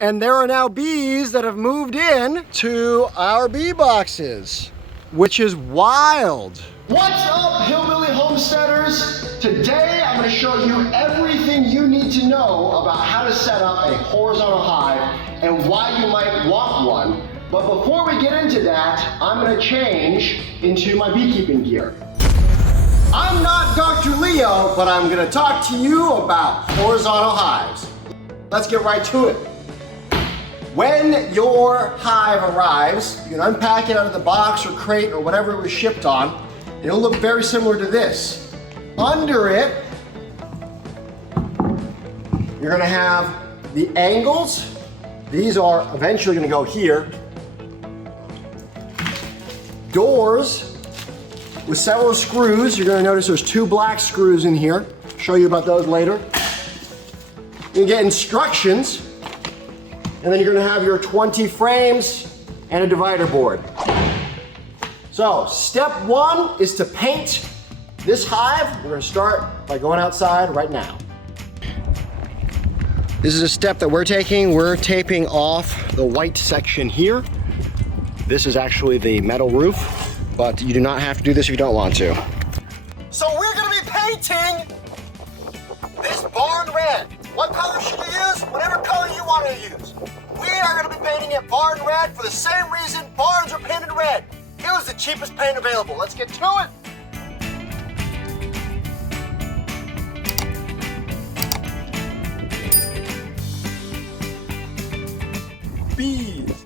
And there are now bees that have moved in to our bee boxes, which is wild. What's up, hillbilly homesteaders? Today I'm going to show you everything you need to know about how to set up a horizontal hive and why you might want one. But before we get into that, I'm going to change into my beekeeping gear. I'm not Dr. Leo, but I'm going to talk to you about horizontal hives. Let's get right to it. When your hive arrives, you can unpack it out of the box or crate or whatever it was shipped on. It'll look very similar to this. Under it, you're going to have the angles. These are eventually going to go here. Doors with several screws. You're going to notice there's 2 black screws in here. I'll show you about those later. You get instructions. And then you're going to have your 20 frames and a divider board. So step 1 is to paint this hive. We're going to start by going outside right now. This is a step that we're taking. We're taping off the white section here. This is actually the metal roof, but you do not have to do this if you don't want to. So we're going to be painting this barn red. What color should you use? Whatever color you want to use. We are going to be painting it barn red for the same reason barns are painted red. It was the cheapest paint available. Let's get to it. Bees.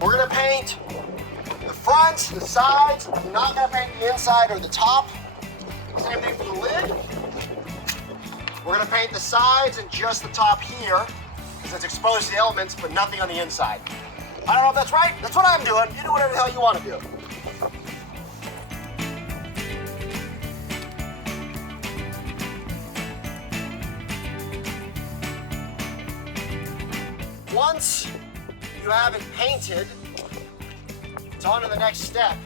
We're going to paint the fronts, the sides. We're not going to paint the inside or the top. Same thing for the lid. We're going to paint the sides and just the top here, because it's exposed to the elements, but nothing on the inside. I don't know if that's right. That's what I'm doing. You do whatever the hell you want to do. Once you have it painted, it's on to the next step.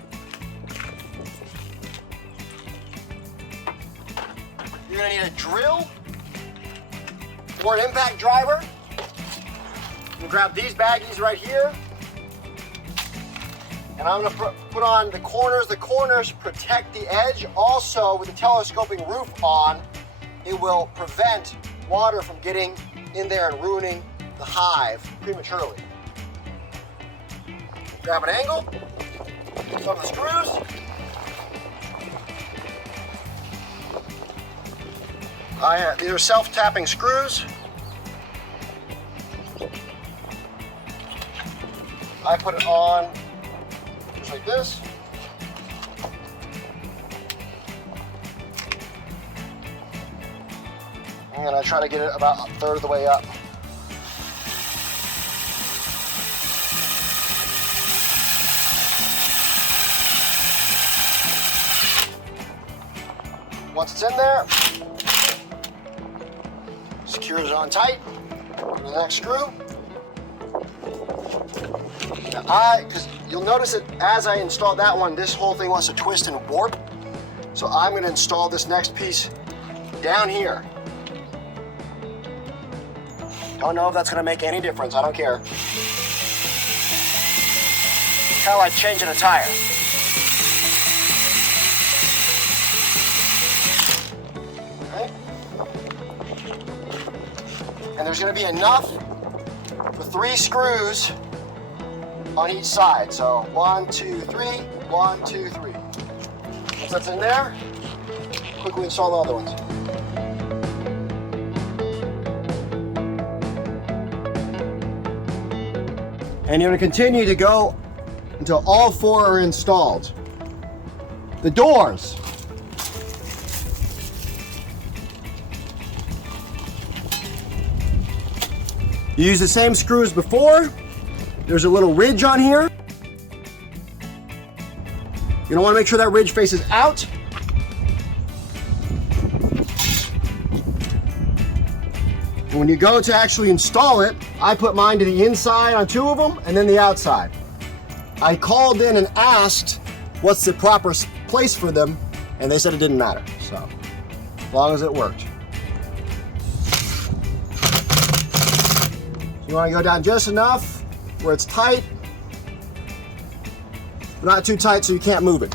You're going to need a drill or an impact driver. You can grab these baggies right here. And I'm going to put on the corners. The corners protect the edge. Also, with the telescoping roof on, it will prevent water from getting in there and ruining the hive prematurely. Grab an angle, some of the screws. These are self-tapping screws. I put it on just like this. And then I try to get it about 1/3 of the way up. Once it's in there, secures it on tight. Go to the next screw. Now because you'll notice that as I install that one, this whole thing wants to twist and warp. So I'm going to install this next piece down here. Don't know if that's going to make any difference. I don't care. Kind of like changing a tire. And there's going to be enough for 3 screws on each side. So 1, 2, 3, 1, 2, 3. Once that's in there, quickly install the other ones. And you're going to continue to go until all 4 are installed. The doors. You use the same screws before. There's a little ridge on here. You're gonna wanna make sure that ridge faces out. And when you go to actually install it, I put mine to the inside on 2 of them and then the outside. I called in and asked what's the proper place for them, and they said it didn't matter. So long as it worked. So you want to go down just enough where it's tight, but not too tight so you can't move it.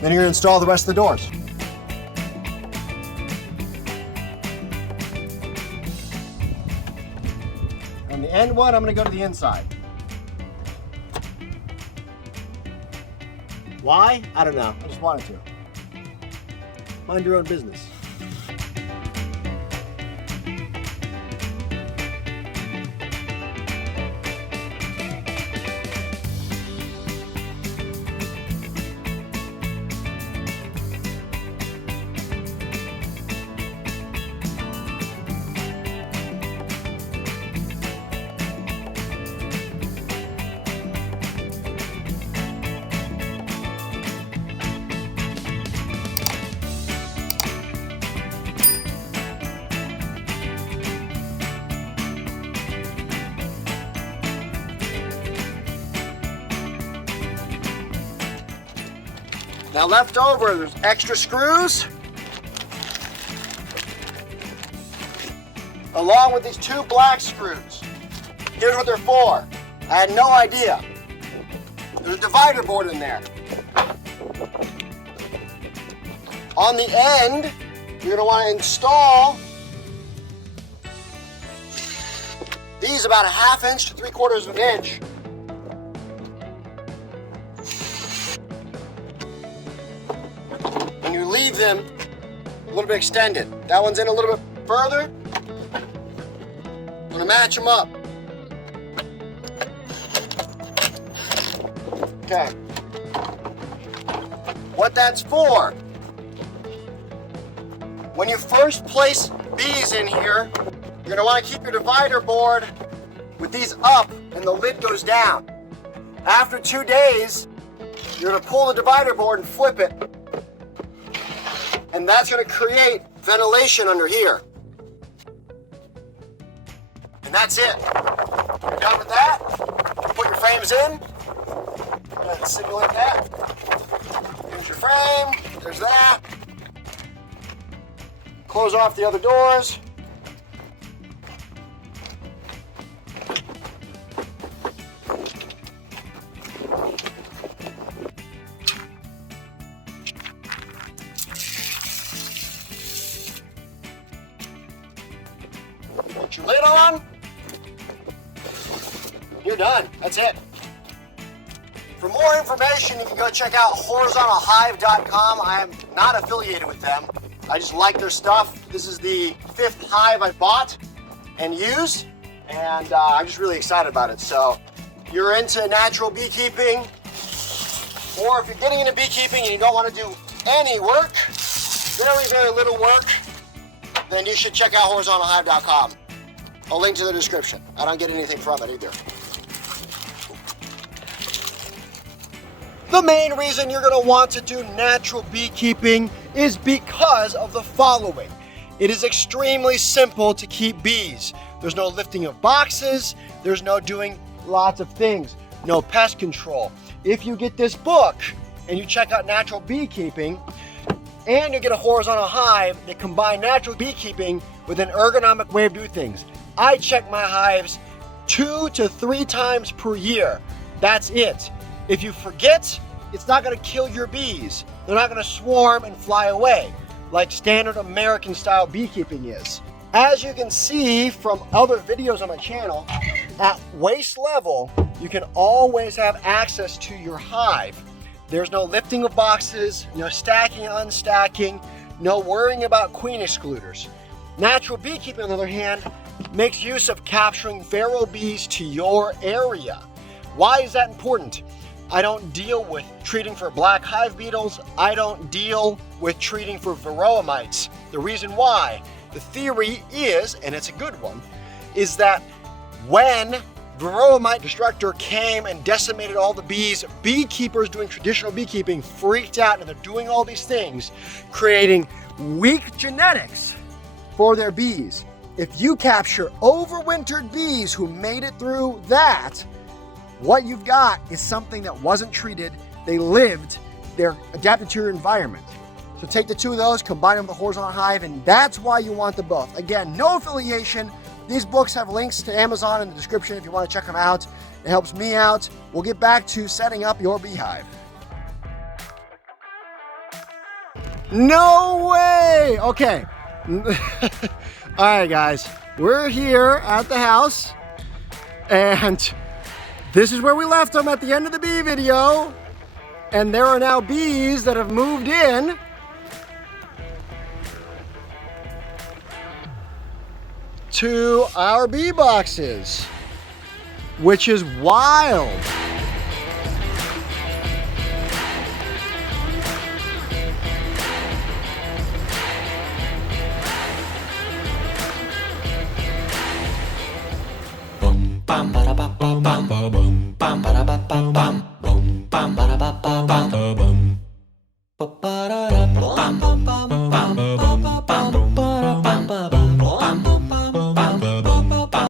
Then you're going to install the rest of the doors. On the end one, I'm going to go to the inside. Why? I don't know. I just wanted to. Mind your own business. Now left over, there's extra screws, along with these 2 black screws. Here's what they're for. I had no idea. There's a divider board in there. On the end, you're going to want to install these about a 1/2 inch to 3/4 of an inch. And you leave them a little bit extended. That one's in a little bit further. I'm gonna match them up. Okay. What that's for, when you first place bees in here, you're gonna wanna keep your divider board with these up and the lid goes down. After 2 days, you're gonna pull the divider board and flip it. And that's going to create ventilation under here. And that's it. You're done with that. Put your frames in. Go ahead and simulate that. Here's your frame. There's that. Close off the other doors. Put your lid on. You're done. That's it. For more information, you can go check out horizontalhive.com. I am not affiliated with them. I just like their stuff. This is the 5th hive I bought and used, and I'm just really excited about it. So if you're into natural beekeeping, or if you're getting into beekeeping and you don't want to do any work, very little work, then you should check out horizontalhive.com. I'll link to the description. I don't get anything from it either. The main reason you're going to want to do natural beekeeping is because of the following. It is extremely simple to keep bees. There's no lifting of boxes. There's no doing lots of things. No pest control. If you get this book and you check out natural beekeeping, and you get a horizontal hive that combine natural beekeeping with an ergonomic way of doing things. I check my hives 2 to 3 times per year. That's it. If you forget, it's not going to kill your bees. They're not going to swarm and fly away like standard American style beekeeping is. As you can see from other videos on my channel, at waist level, you can always have access to your hive. There's no lifting of boxes, no stacking and unstacking, no worrying about queen excluders. Natural beekeeping, on the other hand, makes use of capturing pharaoh bees to your area. Why is that important? I don't deal with treating for black hive beetles. I don't deal with treating for varroa mites. The reason why, the theory is, and it's a good one, is that when varroa mite destructor came and decimated all the bees, beekeepers doing traditional beekeeping freaked out and they're doing all these things, creating weak genetics for their bees. If you capture overwintered bees who made it through that, what you've got is something that wasn't treated. They lived, they're adapted to your environment. So take the two of those, combine them with the horizontal hive, and that's why you want them both. Again, no affiliation. These books have links to Amazon in the description if you want to check them out. It helps me out. We'll get back to setting up your beehive. No way! Okay. All right, guys. We're here at the house, and this is where we left them at the end of the bee video. And there are now bees that have moved in. To our bee boxes, which is wild. Bum bum ba da ba ba bum bum bum ba da ba ba bum bum bum ba da ba ba bum